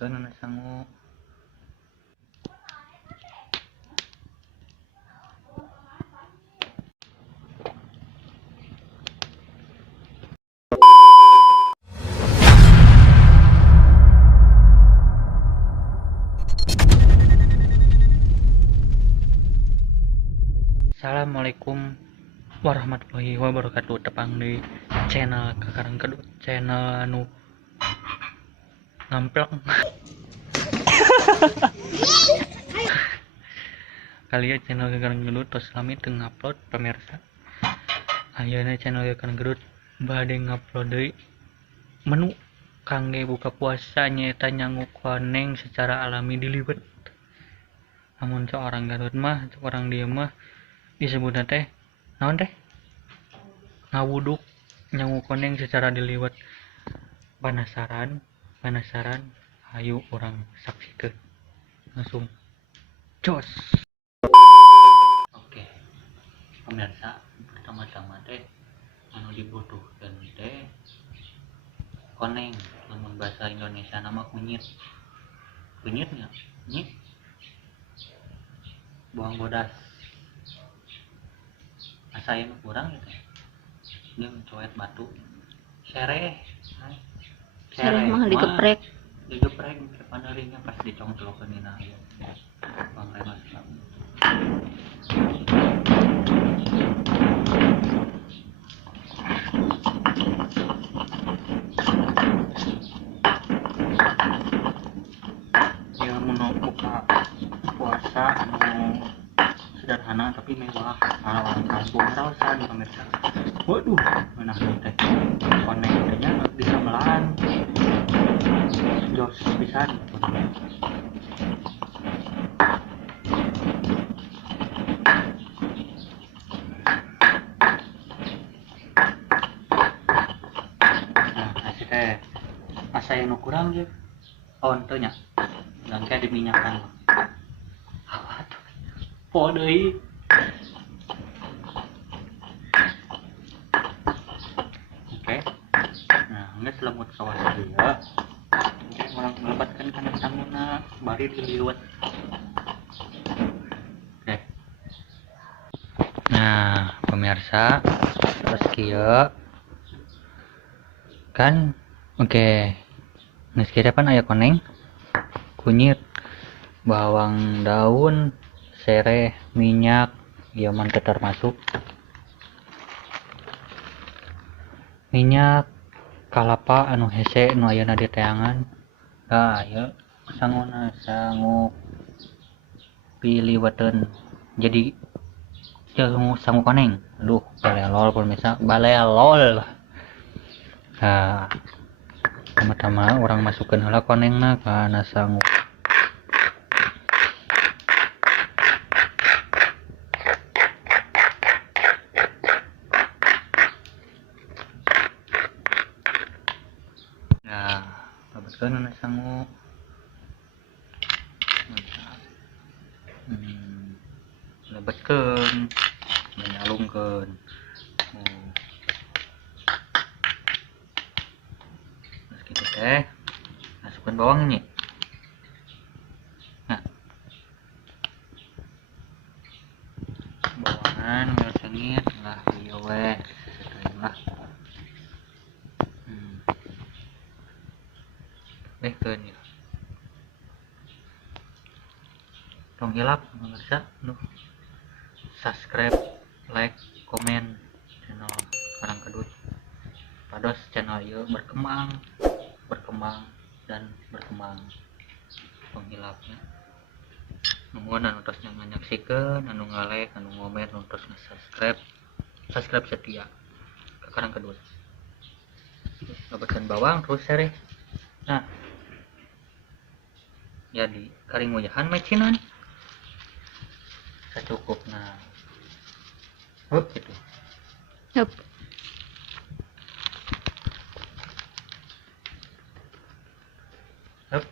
babaskeun anu sangu. Assalamualaikum warahmatullahi wabarakatuh. Tepang di channel Kakarang Kedut, channel anu ngamplak. Kalian channel Kakarang Kedut tos lami teu ngupload pemirsa. Ayeuna channel Kakarang Kedut bade ngupload deui menu kangge buka puasa nyaeta nyangu koneng secara alami diliwet. Namun seorang Garut mah, orang dia mah disebutna teh naon teh? Ngawuduk nyangu koneng secara diliwet. Penasaran? Ayo orang saksikeun. Langsung jos. Oke. Pemirsa, pertama-tama teh anu dibutuhkeun teh koneng, lamun bahasa Indonesia nama kunyit. Kunyitnya? Nyit. Buang bodas. Asain kurang gitu. Dia mencoet batu. Sereh mah digeprek ke panerinya pas dicongclokeun dina ieu bang remas. Ya mun buka puasa anu sederhana tapi mewah ala orang kampung raosan pemirsa. Waduh, meunah teh koneng teh nya bisa melaan. Jos pisan. Nah, asih teh asa yang kurang ge. Oh, teu nya. Langke diminyakan. Awat. Po deui. Oke. Nah, geus lemut sawas deui ya. Oke, orang melebatkan kana sanguna bari diliwet. Oke. Nah, pemirsa, terus kieu kan oke. Geus kieu pan aya koneng, kunyit, bawang daun, sereh, minyak, ieu mah teu termasuk. Minyak kalapa anu hese nu ayeuna di teangan. Nah, ieu sanguna sangu piliweteun. Jadi sangu koneng. Aduh, balelol pemirsa, balelol. Nah, pertama orang masukkeun heula konengna kana sangu. Nah, babaskeun kana sangu. Lebetkeun, nyalungkeun. Terus gitu teh, masukkeun bawang nih. Nah, bawangan ngel cengit lah ieu we sesuai lah. Keun ya. Tong hilap pemirsa, subscribe, like, komen channel Kakarang Kedut. Pados channel ieu berkembang dan berkembang. Tong hilapnya. Nuhun anu tos nyaksikeun, anu ngalek, anu ngomen, anu tos subscribe setia Kakarang Kedut. Babaskeun bawang terus sereh. Nah, jadi karing wajahan mecinan secukupna. Gitu. Yup. Hup.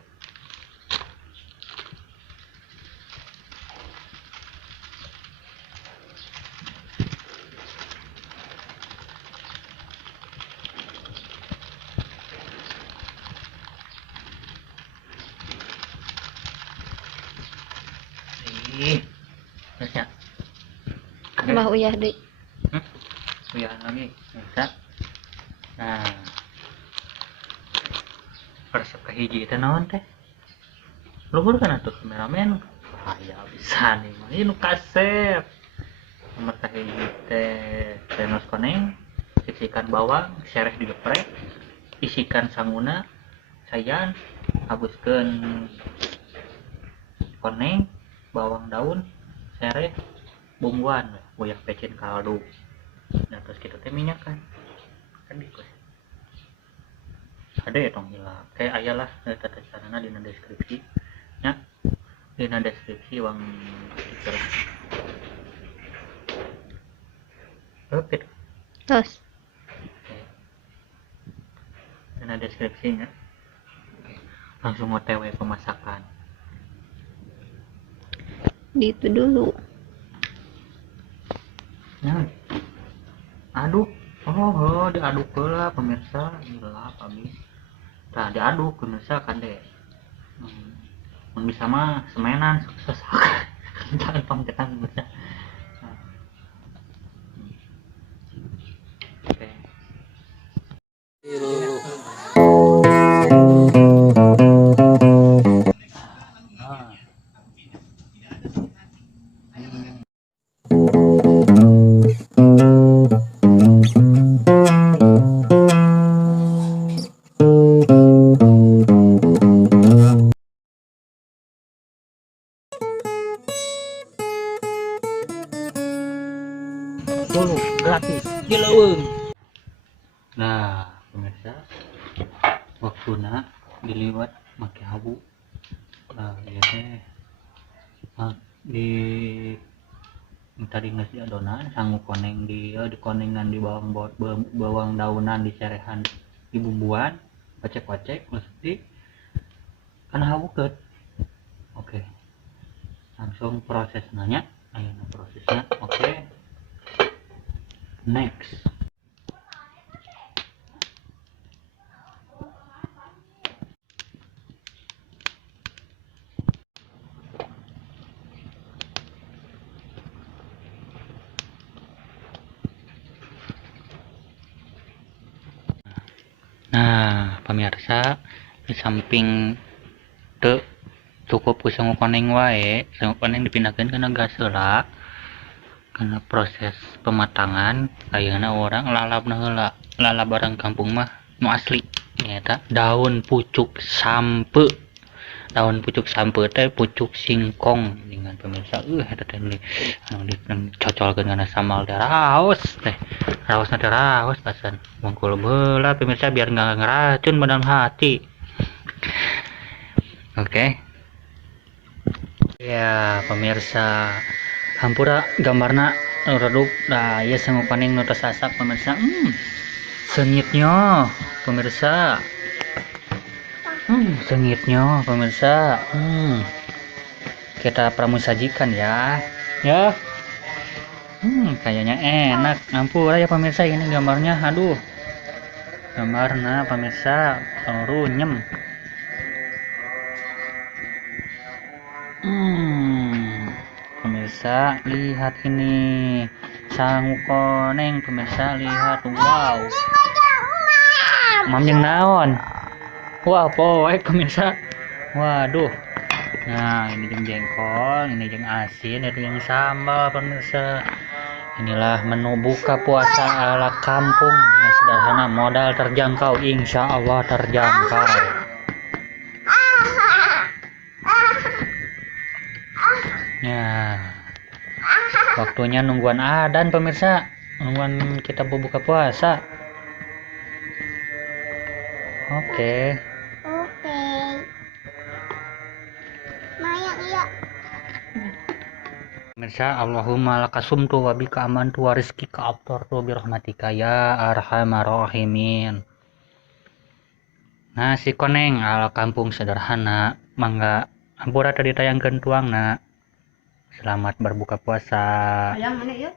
tambah uyah deh. Uyah lagi bisa. Nah, resep kahiji teh naon teh? Luhur kan atuh kameramen. Ya bisa nih mah ini nu kasep. Nomor kahiji teh tenos koneng, sisihkan bawang, sereh digeprek, isikan sanguna, sayan, habuskeun koneng, bawang daun, sereh, bumbuan, goyak pecin kaldu. Nah terus kita teh minyakan kan dikos ada ya tong hilang kayak ayalah tata carana di deskripsi nya di deskripsi wang istilah oke Terus di deskripsinya langsung otw pemasakan di itu dulu. nah aduk oh diaduk pula pemirsa gila abis nah diaduk pemirsa kan deh bisa mah semenan sesak jangan pangketan pemirsa oke dulu gratis jeleweng. Nah pemirsa waktuna diliwat make habu nah ya teh di tadi ngasih adonan sanggup koneng di konengan di bawang daunan di cerehan di bumbuan kocek mesti kan habu ke oke langsung proses nanya ayo prosesnya oke. Next nah pemirsa di samping te cukup sangu koneng wae sangu koneng dipindahkan ke gas heula karena proses pematangan ayeuna orang lalap heula lalap barang kampung mah nu asli nyata daun pucuk sampe teh pucuk singkong dengan pemirsa eta teh dicocolkeun kana samal teh raos teh raosna teh raos pasan mangkul beula pemirsa biar enggak ngeracun badan hati oke. Ya pemirsa hampura gambarna redup nah ieu sangu paning nu tos asak pemirsa sengitnya pemirsa sengitnya pemirsa kita pramusajikan ya kayaknya enak ampura ya pemirsa ini gambarnya aduh gambarnya pemirsa runyem pemirsa lihat ini sangu koneng pemirsa lihat wow mamjeng naon wah poek pemirsa waduh nah ini jengkol ini jeng asin itu yang sambal pemirsa inilah menu buka puasa ala kampung dengan sederhana modal terjangkau insya Allah terjangkau ya waktunya nungguan adan pemirsa nungguan kita berbuka puasa oke. Pemirsa Allahumma lakasumtu wa bika amantu wa rizkika abtartu birahmatika ya arhamar rahimin. Nah si koneng ala kampung sederhana mangga ampura tadi tayangkeun tuangna. Selamat berbuka puasa. Ayam mana ya?